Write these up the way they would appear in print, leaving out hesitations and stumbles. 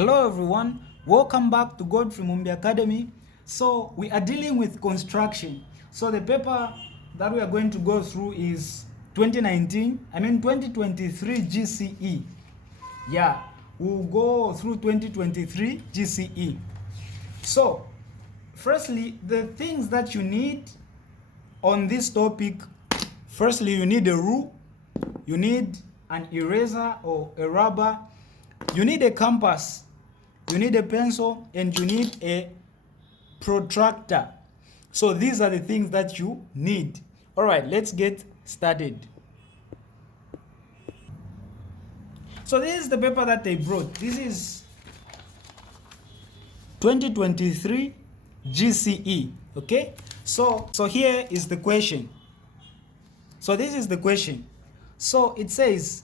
Hello everyone, welcome back to Godfrey Mumbi Academy. So we are dealing with construction. So the paper that we are going to go through is 2023 GCE. Yeah, we'll go through 2023 GCE. So firstly, the things that you need on this topic, firstly you need a rule, you need an eraser or a rubber, you need a compass, you need a pencil, and you need a protractor. So these are the things that you need. All right, let's get started. So this is the paper that they brought. This is 2023 GCE. Okay, so here is the question. So this is the question. So it says,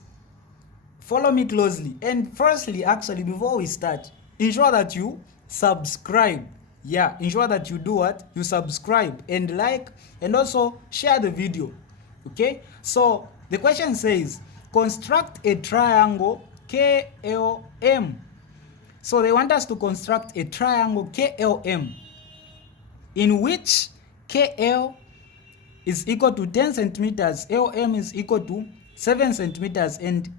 follow me closely. And firstly, actually, before we start, ensure that you subscribe. Yeah, ensure that you do what? You subscribe and like, and also share the video. Okay, so the question says, construct a triangle KLM. So they want us to construct a triangle KLM in which KL is equal to 10 centimeters, LM is equal to 7 centimeters, and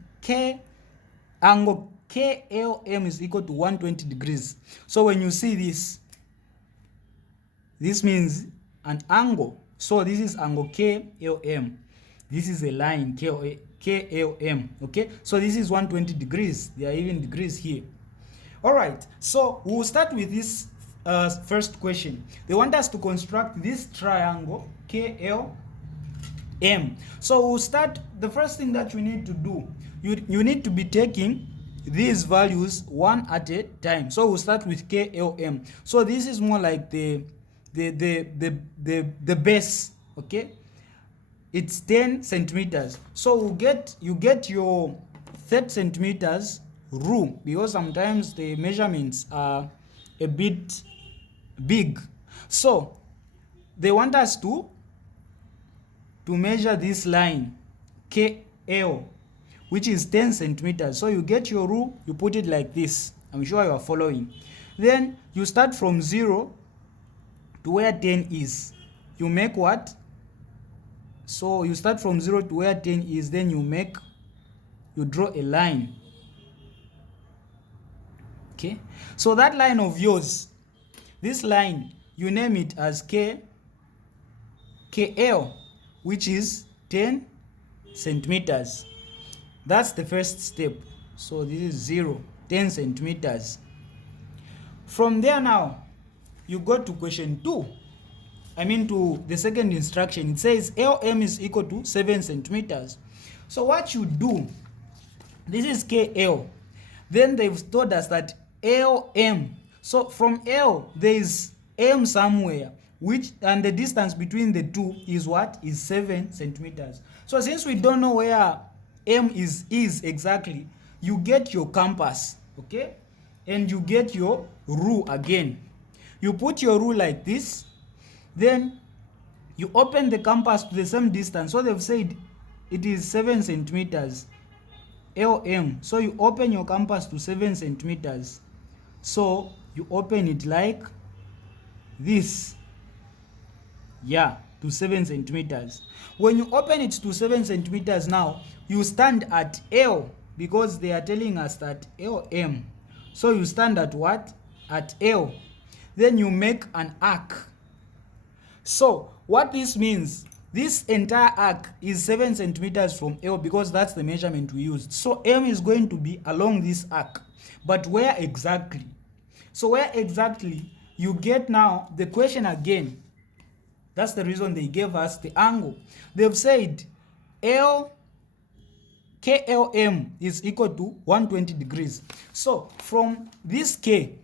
angle KLM is equal to 120 degrees. So when you see this means an angle. So this is angle KLM. This is a line KLM. Okay, so this is 120 degrees. There are even degrees here. All right, so we'll start with this first question. They want us to construct this triangle KLM. So we'll start. The first thing that you need to do, you need to be taking these values one at a time. So we'll start with KLM. So this is more like the base. Okay, it's 10 centimeters. So you get your 30 centimeters rule, because sometimes the measurements are a bit big. So they want us to measure this line KL, which is 10 centimeters. So you get your rule, you put it like this. I'm sure you are following. Then you start from 0 to where 10 is. You make what? So you start from 0 to where 10 is, then you draw a line. Okay, so that line of yours, this line, you name it as KL, which is 10 centimeters. That's the first step. So this is 0, 10 centimeters. From there now, you go to question 2. To the second instruction. It says LM is equal to 7 centimeters. So what you do, this is KL. Then they've told us that LM. So from L, there is M somewhere, and the distance between the two is what? Is 7 centimeters. So since we don't know where M is exactly, you get your compass, okay? And you get your rule again. You put your rule like this, then you open the compass to the same distance. So they've said it is 7 centimeters, LM. So you open your compass to 7 centimeters. So you open it like this. Yeah, to 7 centimeters. When you open it to 7 centimeters now, you stand at L, because they are telling us that LM. So you stand at what? At L. Then you make an arc. So what this means, this entire arc is 7 centimeters from L, because that's the measurement we used. So M is going to be along this arc. But where exactly? So where exactly, you get now the question again. That's the reason they gave us the angle. They've said KLM is equal to 120 degrees. So from this K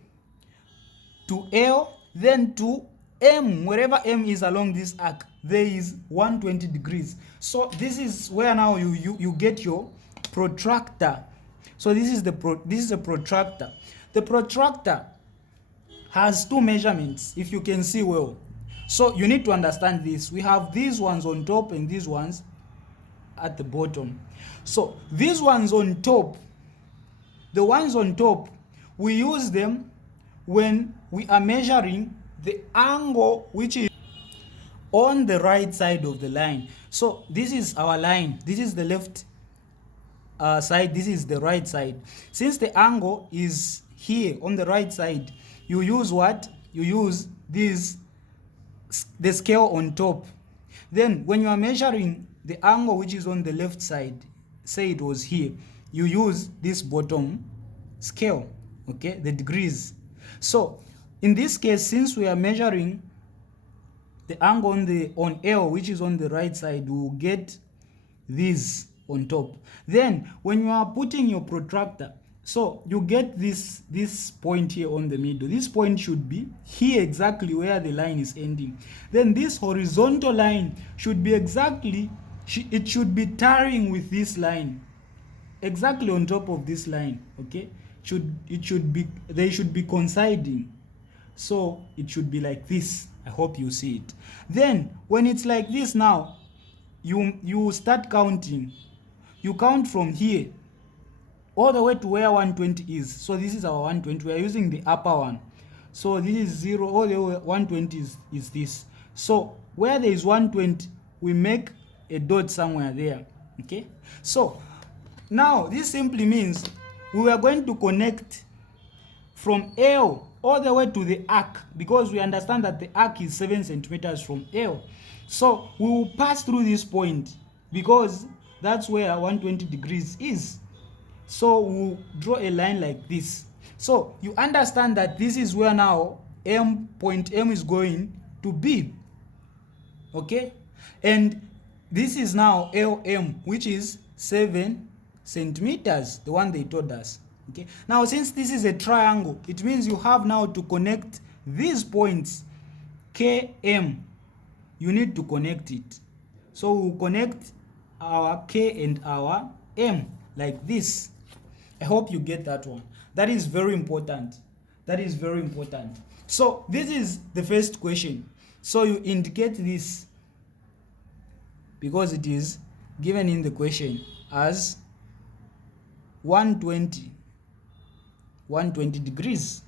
to L, then to M, wherever M is along this arc, there is 120 degrees. So this is where now you get your protractor. So this is a protractor. The protractor has two measurements, if you can see well. So you need to understand this. We have these ones on top and these ones at the bottom. So these ones on top, the ones on top, we use them when we are measuring the angle which is on the right side of the line. So this is our line, this is the left side, this is the right side. Since the angle is here on the right side, you use what? You use the scale on top. Then when you are measuring the angle which is on the left side, say it was here, you use this bottom scale, okay, the degrees. So in this case, since we are measuring the angle on L which is on the right side, we will get this on top. Then when you are putting your protractor, so you get this point here on the middle. This point should be here, exactly where the line is ending. Then this horizontal line should be exactly, it should be tarrying with this line, exactly on top of this line, okay? They should be coinciding. So it should be like this. I hope you see it. Then when it's like this now, you start counting. You count from here all the way to where 120 is. So this is our 120. We are using the upper one. So this is 0. All the way 120 is this. So where there is 120, we make a dot somewhere there. Okay. So now this simply means we are going to connect from L all the way to the arc, because we understand that the arc is 7 centimeters from L. So we will pass through this point because that's where 120 degrees is. So we'll draw a line like this. So you understand that this is where now point M is going to be. Okay? And this is now LM, which is 7 centimeters, the one they told us. Okay? Now since this is a triangle, it means you have now to connect these points KM. You need to connect it. So we'll connect our K and our M like this. I hope you get that one. That is very important. That is very important. So this is the first question. So you indicate this because it is given in the question as 120 degrees.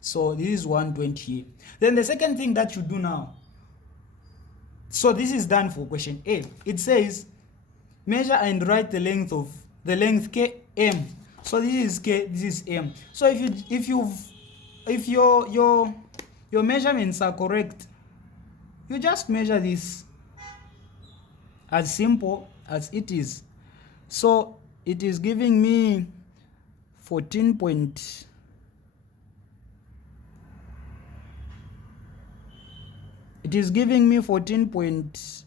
So this is 120 here. Then the second thing that you do now, so this is done for question A. It says measure and write the length km. So this is k, this is m. So if your measurements are correct, you just measure this, as simple as it is. So it is giving me 14 point, it is giving me 14 point,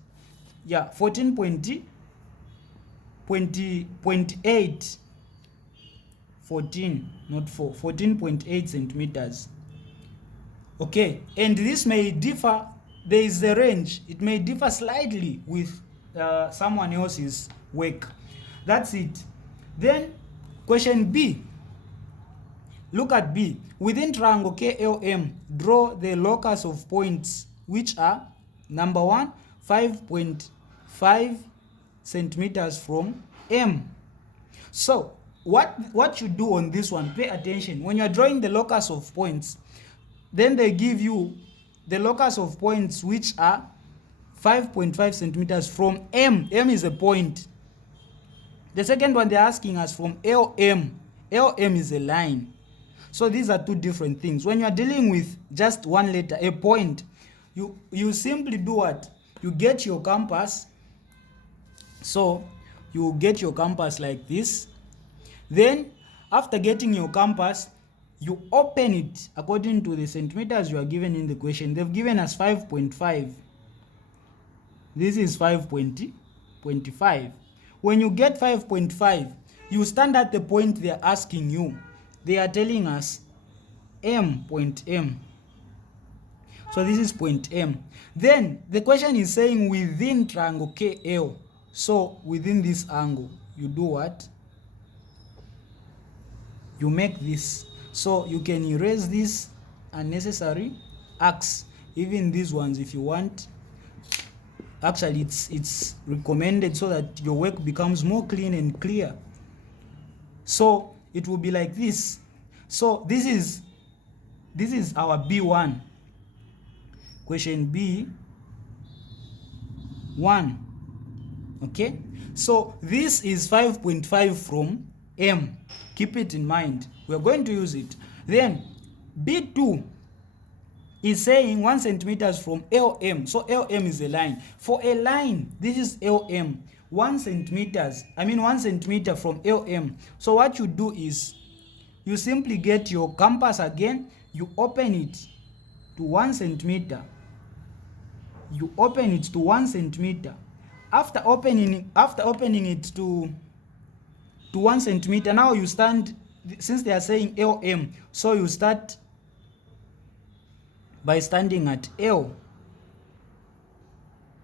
yeah, 14.8 14, not 4, 14.8 centimeters. Okay, and this may differ, there is a range, it may differ slightly with someone else's work. That's it. Then question B, look at B. Within triangle KLM, draw the locus of points which are number 1, 5.5 centimeters from M. So what you do on this one, pay attention. When you are drawing the locus of points, then they give you the locus of points which are 5.5 centimeters from M. M is a point. The second one they're asking us from LM. LM is a line. So these are two different things. When you are dealing with just one letter, a point, you simply do what? You get your compass. So you get your compass like this. Then after getting your compass, you open it according to the centimeters you are given in the question. They've given us 5.5. This is 5.25. When you get 5.5, you stand at the point they are asking you. They are telling us point M. So this is point M. Then the question is saying within triangle KL. So within this angle, you do what? You make this. So you can erase this unnecessary arcs. Even these ones if you want. Actually it's recommended so that your work becomes more clean and clear. So it will be like this. So this is our B1. Question B1. Okay, so this is 5.5 from M. Keep it in mind, we're going to use it. Then B2 is saying 1 centimeters from LM. So LM is a line. For a line, this is LM. 1 centimeter from LM. So what you do is you simply get your compass again, you open it to 1 centimeter. You open it to 1 centimeter. After opening it to 1 centimeter, now you stand, since they are saying LM, so you start by standing at L.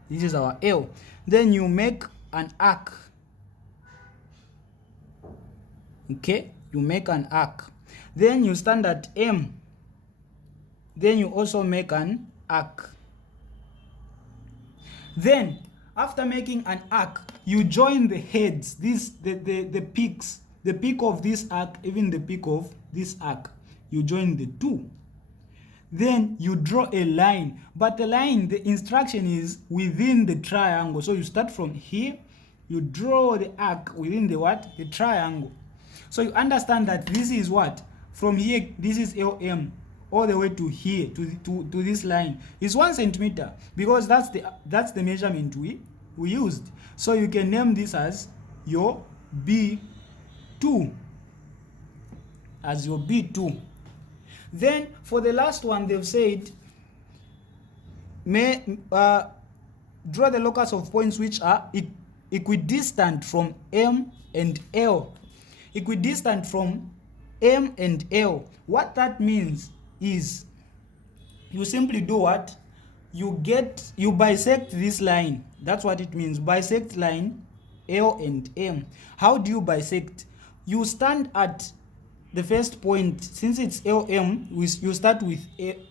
This is our L. Then you make an arc. Okay, you make an arc. Then you stand at M. Then you also make an arc. Then after making an arc, you join the heads, the peaks, the peak of this arc, even the peak of this arc. You join the two. Then you draw a line, but the line, the instruction is within the triangle. So you start from here, you draw the arc within the what? The triangle. So you understand that this is what? From here, this is LM, all the way to here, to this line is 1 centimeter, because that's the measurement we used. So you can name this as your B2, as your B2. Then for the last one, they've said draw the locus of points which are equidistant from M and L. Equidistant from M and L. What that means is you simply do what? You bisect this line. That's what it means. Bisect line L and M. How do you bisect? You stand at the first point. Since it's LM, you start with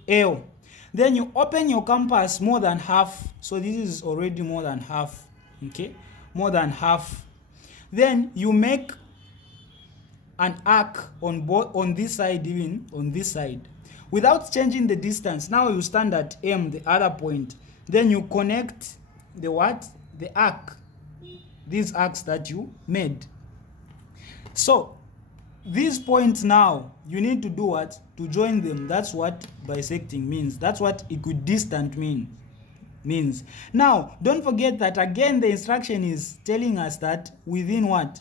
L. Then you open your compass more than half. So this is already more than half. Okay, more than half. Then you make an arc on this side, even on this side, without changing the distance. Now you stand at M, the other point. Then you connect the what? The arc. These arcs that you made. So these points now, you need to do what? To join them. That's what bisecting means. That's what equidistant means. Now, don't forget that again the instruction is telling us that within what?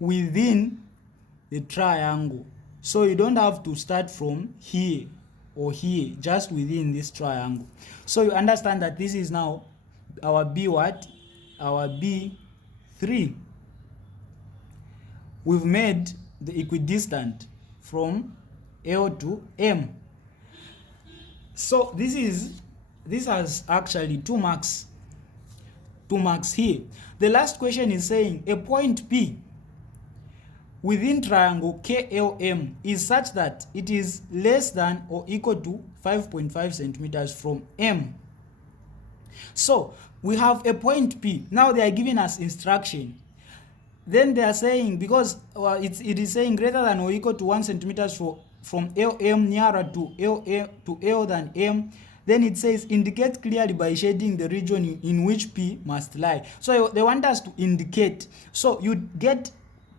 Within the triangle. So you don't have to start from here or here, just within this triangle. So you understand that this is now our B what? Our B3. We've made the equidistant from L to M. So this has actually 2 marks. 2 marks here. The last question is saying a point P within triangle KLM is such that it is less than or equal to 5.5 centimeters from M. So we have a point P. Now they are giving us instruction. Then they are saying, because it is saying greater than or equal to 1 centimeters from LM nearer to L than M. Then it says indicate clearly by shading the region in which P must lie. So they want us to indicate. So you get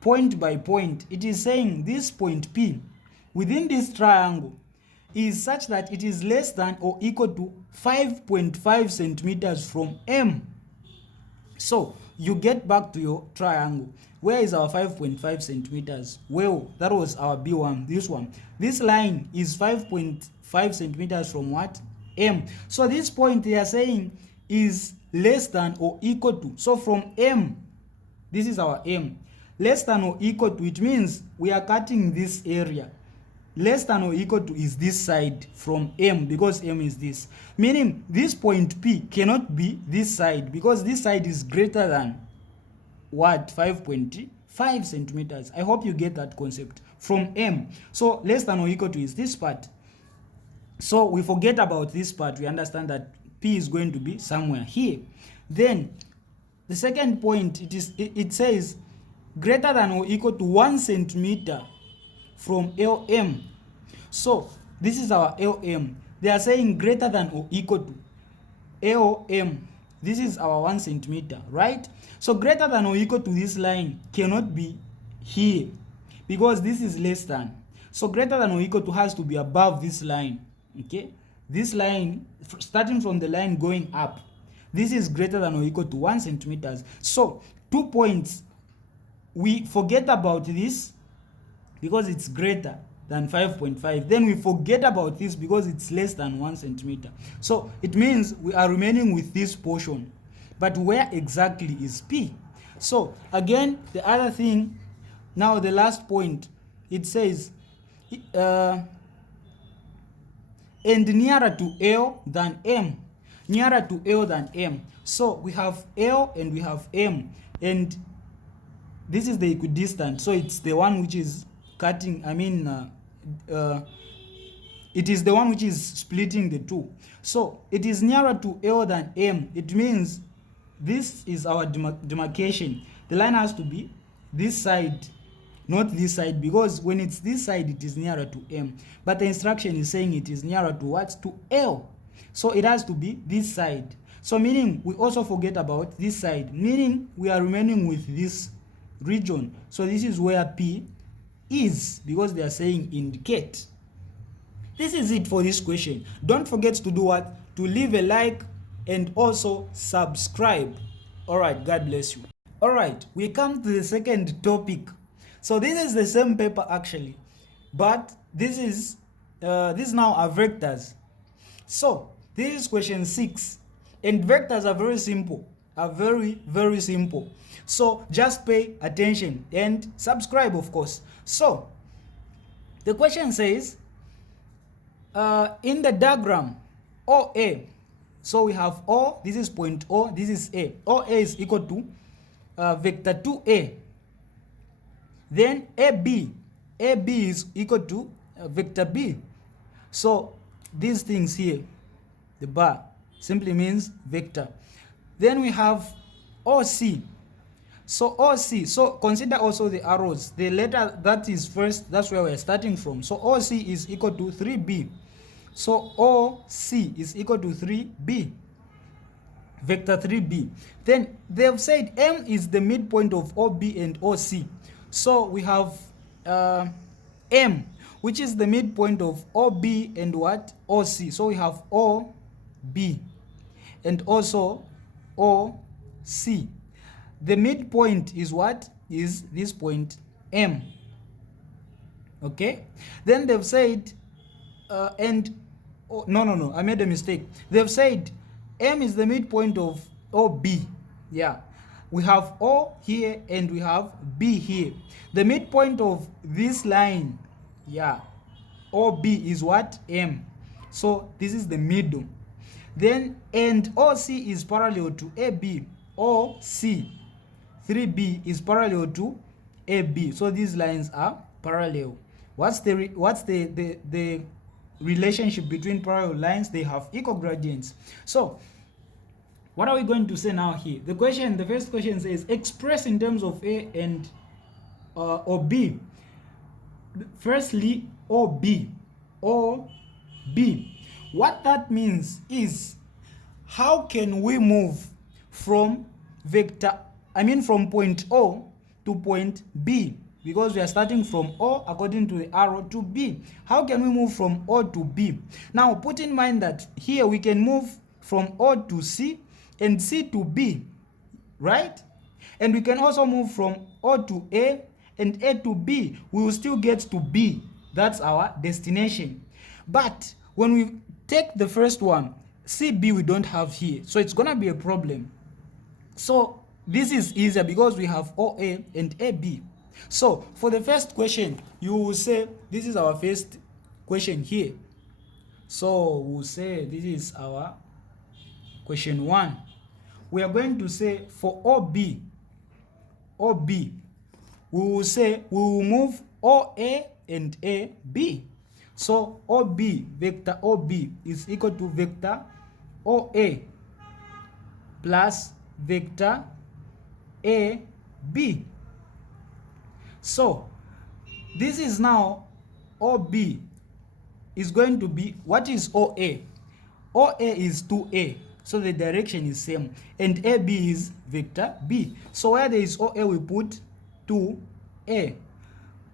point by point. It is saying this point P within this triangle is such that it is less than or equal to 5.5 centimeters from M. So you get back to your triangle. Where is our 5.5 centimeters? Well, that was our B1, this one. This line is 5.5 centimeters from what? M. So this point they are saying is less than or equal to. So from M, this is our M. Less than or equal to, it means we are cutting this area. Less than or equal to is this side from M, because M is this. Meaning this point P cannot be this side, because this side is greater than what? 5.5 centimeters. I hope you get that concept from M. So less than or equal to is this part. So we forget about this part. We understand that P is going to be somewhere here. Then the second point, it says greater than or equal to 1 centimeter from LM. So this is our LM. They are saying greater than or equal to LM. This is our 1 centimeter, right? So greater than or equal to this line cannot be here because this is less than. So greater than or equal to has to be above this line. Okay, this line starting from the line going up, this is greater than or equal to 1 centimeters. So 2 points, we forget about this because it's greater than 5.5. Then we forget about this because it's less than 1 centimeter. So it means we are remaining with this portion. But where exactly is P? So again, the other thing, now the last point, it says and nearer to L than M. Nearer to L than M. So we have L and we have M. And this is the equidistant. So it's the one which is cutting, it is the one which is splitting the two. So it is nearer to L than M. It means this is our demarcation. The line has to be this side, not this side, because when it's this side it is nearer to M, but the instruction is saying it is nearer to what? To L. So it has to be this side. So meaning we also forget about this side, meaning we are remaining with this region. So this is where P is, because they are saying indicate. This is it for this question. Don't forget to do what? To leave a like and also subscribe. All right, God bless you. All right, we come to the second topic. So this is the same paper actually, but this is now are vectors. So this is question 6, and vectors are very simple, very simple. So just pay attention and subscribe, of course. So the question says, in the diagram OA, so we have O, this is point O, this is A. OA is equal to vector 2A. Then AB is equal to vector B. So these things here, the bar simply means vector. Then we have OC. So OC, so consider also the arrows. The letter that is first, that's where we're starting from. So OC is equal to 3B. So OC is equal to 3B, vector 3B. Then they've said M is the midpoint of OB and OC. So we have M, which is the midpoint of OB and what? OC. So we have OB and also OC. The midpoint is what? Is this point M. Okay? Then they've said no, I made a mistake. They've said M is the midpoint of OB. Yeah. We have O here and we have B here. The midpoint of this line, yeah, OB is what? M. So this is the middle. Then and OC is parallel to AB. OC 3B is parallel to AB. So these lines are parallel. What's the relationship between parallel lines? They have equal gradients. So what are we going to say now here? The first question says express in terms of A and OB. Firstly, OB. What that means is, how can we move from from point O to point B? Because we are starting from O according to the arrow to B. How can we move from O to B? Now put in mind that here we can move from O to C and C to B, right? And we can also move from O to A and A to B. We will still get to B. That's our destination. But when we take the first one, CB we don't have here. So it's going to be a problem. So this is easier because we have OA and AB. So for the first question, you will say this is our first question here. So we'll say this is our question 1. We are going to say for OB, we will say we will move OA and AB. So OB, vector OB is equal to vector OA plus vector AB. So this is now OB is going to be, what is OA? OA is 2A, so the direction is same, and AB is vector B. So where there is OA we put 2A,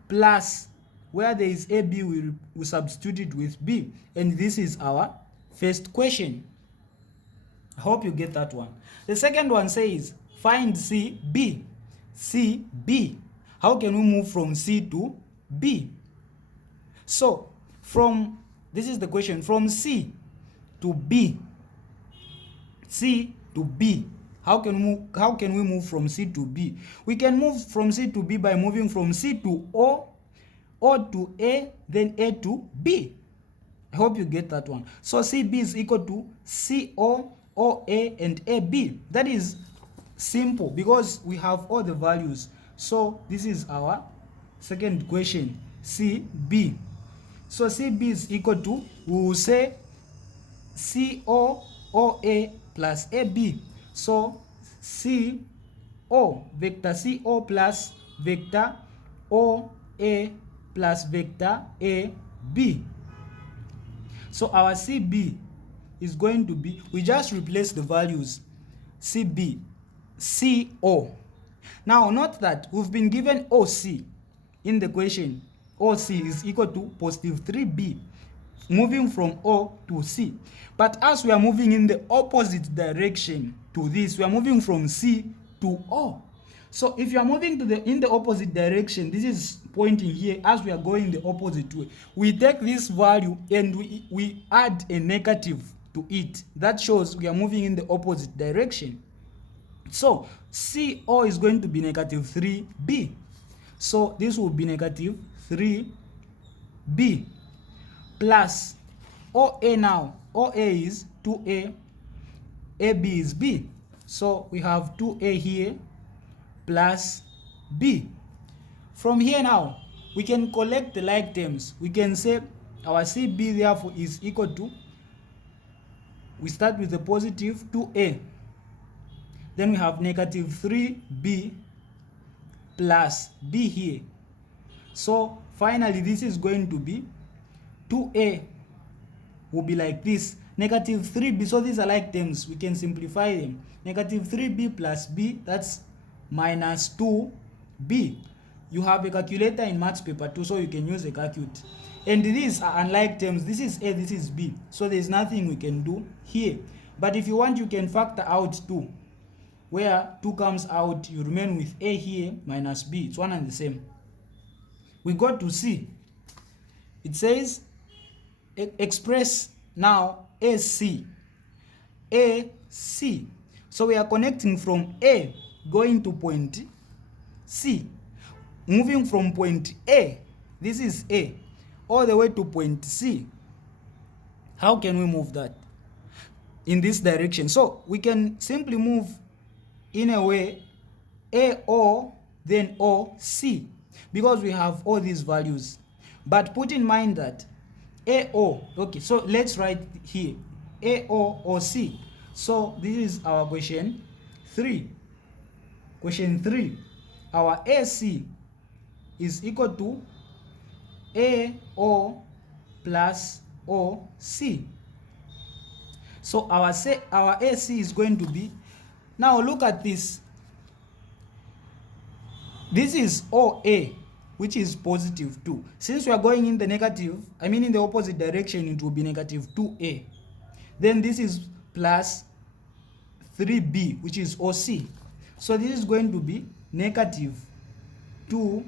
plus where there is AB we substitute it with B, and this is our first question. I hope you get that one. The second one says find CB. CB. How can we move from C to B? So this is the question, from C to B. C to B. How can we move from C to B? We can move from C to B by moving from C to O, O to A, then A to B. I hope you get that one. So CB is equal to CO, OA, and AB. That is simple because we have all the values. So this is our second question, CB. So CB is equal to, we will say CO, OA plus AB. So CO, vector CO plus vector OA plus vector AB. So our CB is going to be, we just replace the values, CB, CO. Now note that we've been given OC in the question. OC is equal to positive 3B, moving from O to C. But as we are moving in the opposite direction to this, we are moving from C to O. So if you are moving in the opposite direction, this is pointing here, as we are going the opposite way, we take this value and we add a negative to it. That shows we are moving in the opposite direction. So CO is going to be negative 3B. So this will be negative 3B plus OA. Now OA is 2A, AB is B. So we have 2A here plus B. From here now, we can collect the like terms. We can say our CB therefore is equal to, we start with the positive 2A. Then we have negative 3B plus B here. So finally this is going to be 2A will be like this, negative 3B. So these are like terms, we can simplify them. Negative 3B plus B, that's minus 2B. You have a calculator in maths paper 2, so you can use a calculator. And these are unlike terms. This is A, this is B. So there's nothing we can do here. But if you want, you can factor out 2. Where 2 comes out, you remain with A here minus B. It's one and the same. We go to C. It says express now AC. AC. So we are connecting from A going to point C. Moving from point A, this is A, all the way to point C. How can we move that in this direction? So we can simply move in a way AO then OC, because we have all these values. But put in mind that AO, okay, so let's write here AO or C. So this is our question 3. Question 3, our AC is equal to AO plus OC. So our AC is going to be, now look at this. This is OA, which is positive 2. Since we are going in the negative, in the opposite direction, it will be negative 2A. Then this is plus 3B, which is OC. So this is going to be negative 2A.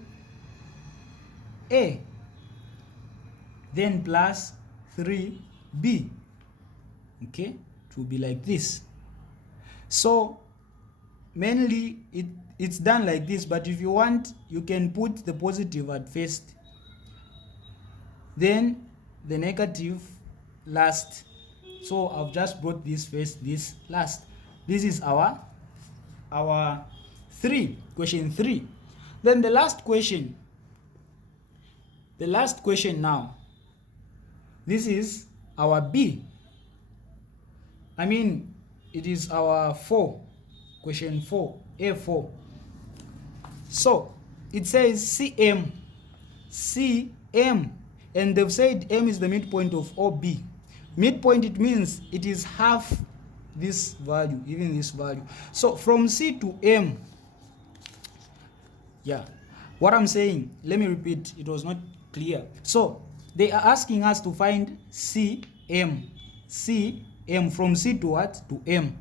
Then plus 3B. Okay, it will be like this. So mainly it's done like this, but if you want, you can put the positive at first, then the negative last. So I've just brought this first, this last. This is our 3, question 3. Then the last question now, this is our B. It is our 4, question 4, A4. So it says CM and they've said M is the midpoint of OB. Midpoint, it means it is half this value, even this value. So from C to M, yeah, what I'm saying, let me repeat, it was not clear. So they are asking us to find CM. CM, from C to what? To M.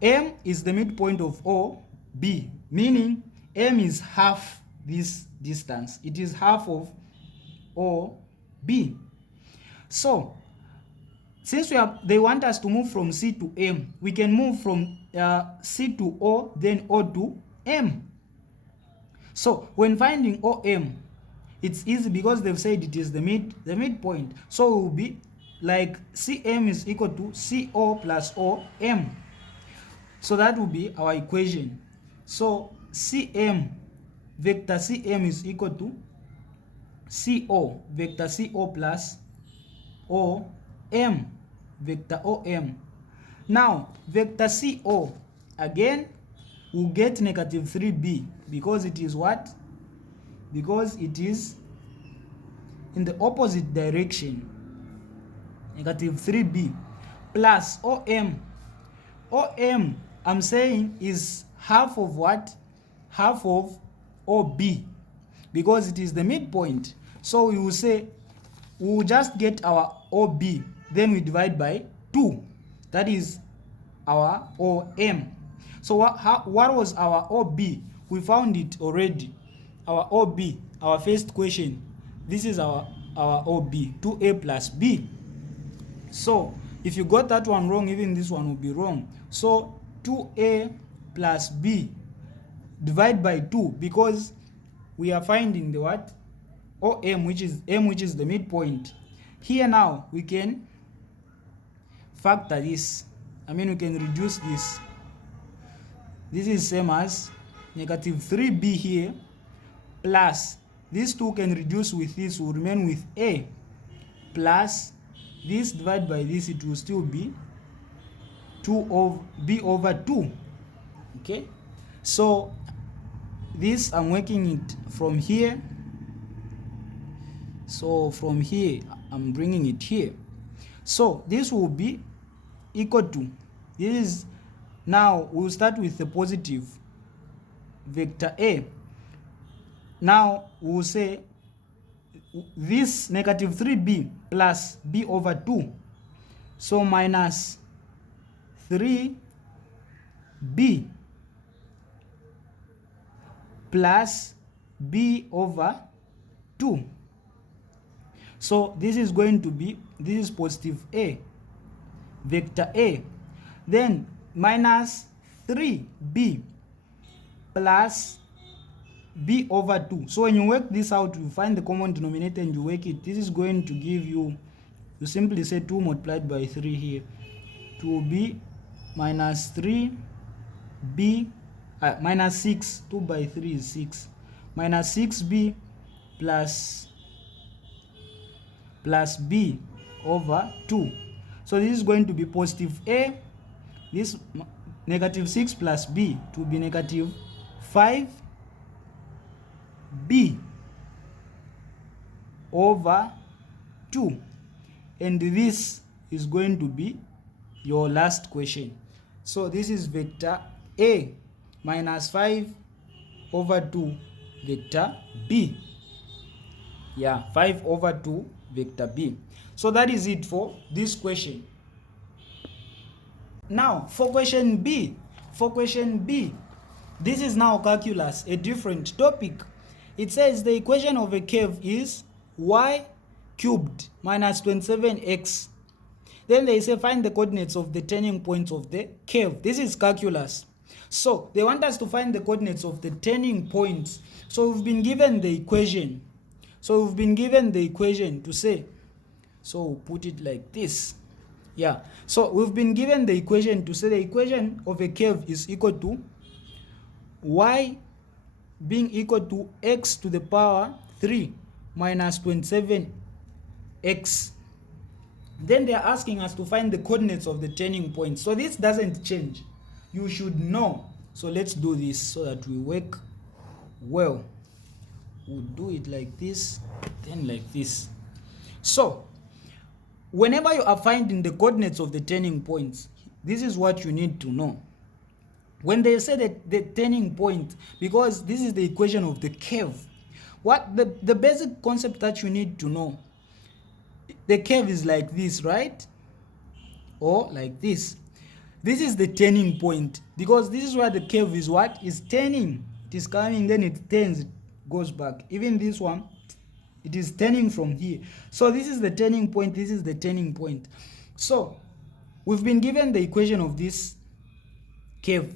M is the midpoint of OB, meaning M is half this distance. It is half of OB. So since they want us to move from C to M, we can move from C to O, then O to M. So when finding OM, it's easy because they've said it is the midpoint. So it will be like CM is equal to CO plus OM. So that will be our equation. So CM, vector CM is equal to CO, vector CO plus OM, vector OM. Now, vector CO, again, we'll get negative 3b because it is what? Because it is in the opposite direction. Negative 3b plus OM. OM, I'm saying, is half of what? Half of OB, because it is the midpoint. So we will say, we will just get our OB, then we divide by 2. That is our OM. So what was our OB? We found it already. Our OB, our first question, this is our OB, 2a plus b. So if you got that one wrong, even this one will be wrong. So 2a plus b, divide by 2, because we are finding the what? OM, which is M, which is the midpoint. Here now we can factor this. I mean, we can reduce this. This is same as negative 3b here, plus these 2 can reduce with this, will remain with a, plus this divided by this, it will still be 2 of b over 2. Okay, so this I'm working it from here. So from here I'm bringing it here. So this will be equal to, this is, now we'll start with the positive vector A. Now we'll say this negative 3b plus b over 2. So minus 3b plus b over 2. So this is going to be, this is positive A, vector A. Then minus 3b plus b over 2. So when you work this out, you find the common denominator and you work it. This is going to give you, you simply say 2 multiplied by 3 here. 2b minus 3b minus 6. 2 by 3 is 6. Minus 6b plus b over 2. So this is going to be positive A. This negative 6 plus b to be negative 5b over 2. And this is going to be your last question. So this is vector A minus 5 over 2 vector B. Yeah, 5 over 2 vector B. So that is it for this question. Now for question B, this is now calculus, a different topic. It says the equation of a curve is y cubed minus 27x. Then they say find the coordinates of the turning points of the curve. This is calculus. So they want us to find the coordinates of the turning points. So we've been given the equation. To say, so we'll put it like this. Yeah. So we've been given the equation to say the equation of a curve is equal to y being equal to x to the power 3 minus 27x. Then they are asking us to find the coordinates of the turning point. So this doesn't change. You should know. So let's do this so that we work well. We'll do it like this, then like this. So whenever you are finding the coordinates of the turning points, this is what you need to know. When they say that the turning point, because this is the equation of the curve, what the basic concept that you need to know, the curve is like this, right? Or like this. This is the turning point, because this is where the curve is what is turning. It is coming, then it turns, it goes back. Even this one, it is turning from here. So this is the turning point, this is the turning point. So we've been given the equation of this curve.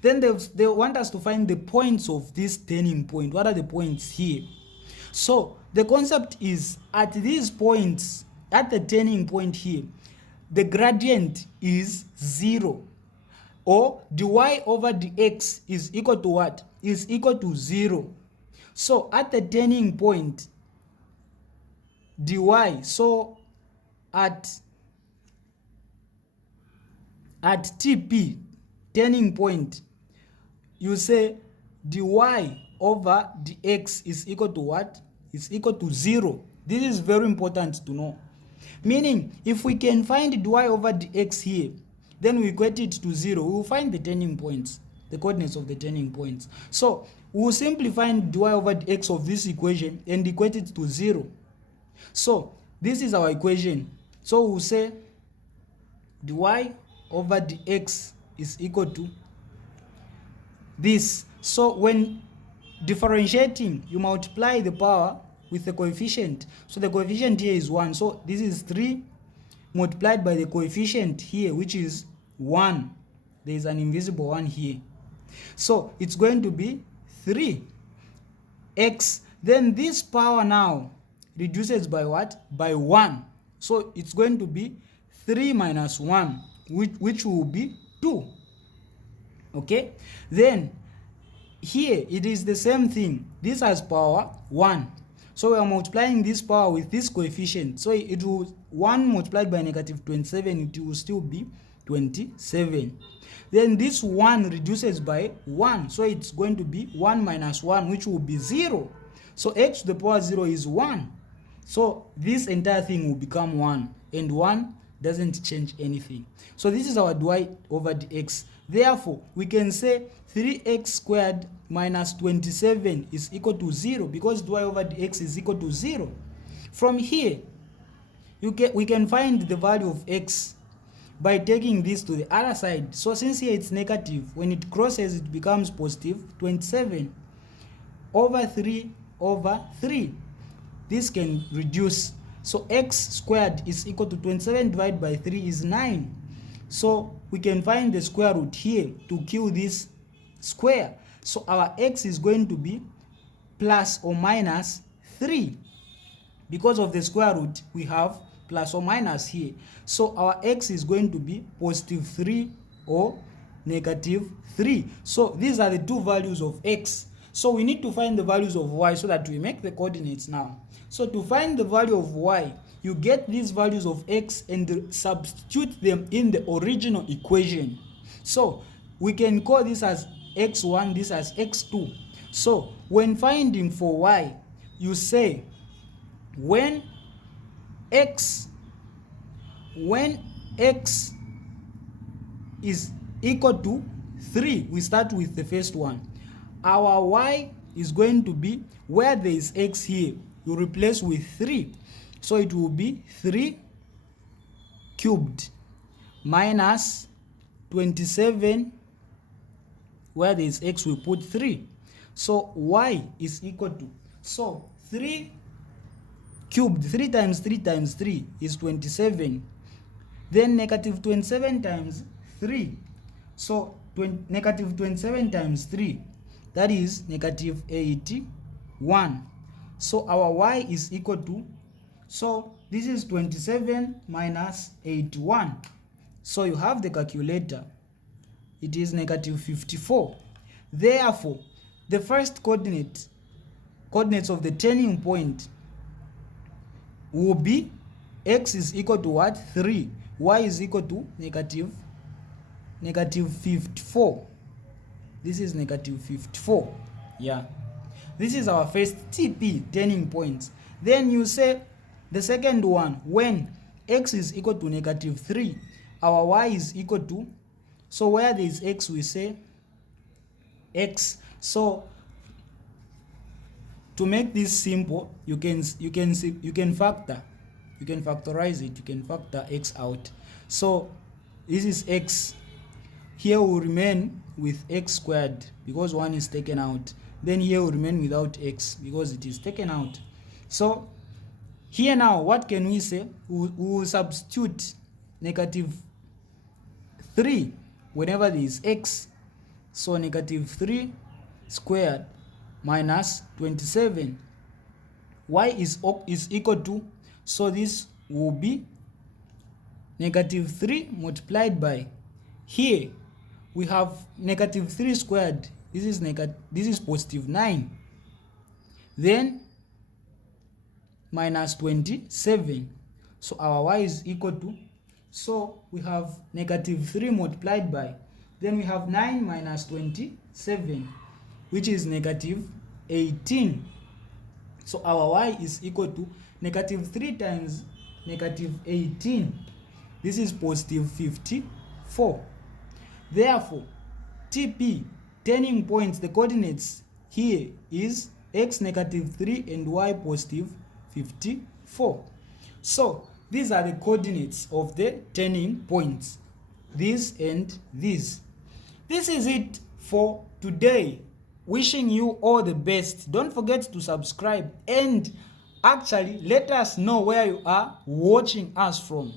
Then they want us to find the points of this turning point. What are the points here? So the concept is, at these points, at the turning point here, the gradient is 0, or dy over dx is equal to what? Is equal to 0. So at the turning point, dy, so at TP, turning point, you say dy over dx is equal to what? Is equal to 0. This is very important to know. Meaning, if we can find dy over dx here, then we equate it to 0, we will find the turning points, the coordinates of the turning points. So we will simply find dy over dx of this equation and equate it to 0. So this is our equation. So we will say dy over dx is equal to this. So when differentiating, you multiply the power with the coefficient. So the coefficient here is 1. So this is 3 multiplied by the coefficient here, which is 1. There is an invisible 1 here. So it's going to be 3x. Then this power now reduces by what? By 1. So it's going to be 3 minus 1, which will be 2. Okay? Then here it is the same thing. This has power 1. So we are multiplying this power with this coefficient. So it will 1 multiplied by negative 27, it will still be 27. Then this 1 reduces by 1. So it's going to be 1 minus 1, which will be 0. So x to the power 0 is 1. So this entire thing will become 1. And 1 doesn't change anything. So this is our dy over dx. Therefore, we can say 3x squared minus 27 is equal to 0, because dy over dx is equal to 0. From here, we can find the value of x by taking this to the other side. So since here it's negative, when it crosses, it becomes positive 27 over 3 over 3. This can reduce. So x squared is equal to 27 divided by 3 is 9. So we can find the square root here to kill this square. So our x is going to be plus or minus 3. Because of the square root, we have plus or minus here. So our x is going to be positive 3 or negative 3. So these are the two values of x. So we need to find the values of y so that we make the coordinates now. So to find the value of y, you get these values of x and substitute them in the original equation. So we can call this as x1, this as x2. So when finding for y, you say when x is equal to 3, we start with the first one. Our y is going to be, where there is x here, you replace with 3. So it will be 3 cubed minus 27, where there is x we put 3. So y is equal to, so 3 cubed, 3 times 3 times 3 is 27. Then negative 27 times 3. So negative 27 times 3, that is negative 81. So our y is equal to, so this is 27 minus 81. So you have the calculator. It is negative 54. Therefore, the first coordinates of the turning point will be x is equal to what? 3. Y is equal to negative 54. This is negative 54. Yeah. This is our first TP, turning point. Then you say The second one, when x is equal to negative 3, our y is equal to, so where there is x we say x. So to make this simple, you can factorize it, you can factor x out. So this is x. Here will remain with x squared because 1 is taken out. Then here will remain without x because it is taken out. So here now, what can we say? We will substitute negative 3 whenever there is x. So negative 3 squared minus 27. Y is equal to, so this will be negative 3 multiplied by, here we have negative 3 squared. This is positive 9. Then minus 27. So our y is equal to, so we have negative 3 multiplied by, then we have 9 minus 27, which is negative 18. So our y is equal to negative 3 times negative 18. This is positive 54. Therefore, TP, turning points, the coordinates here is x negative 3 and y positive 54. So these are the coordinates of the turning points, this and this. This is it for today. Wishing you all the best. Don't forget to subscribe and actually let us know where you are watching us from.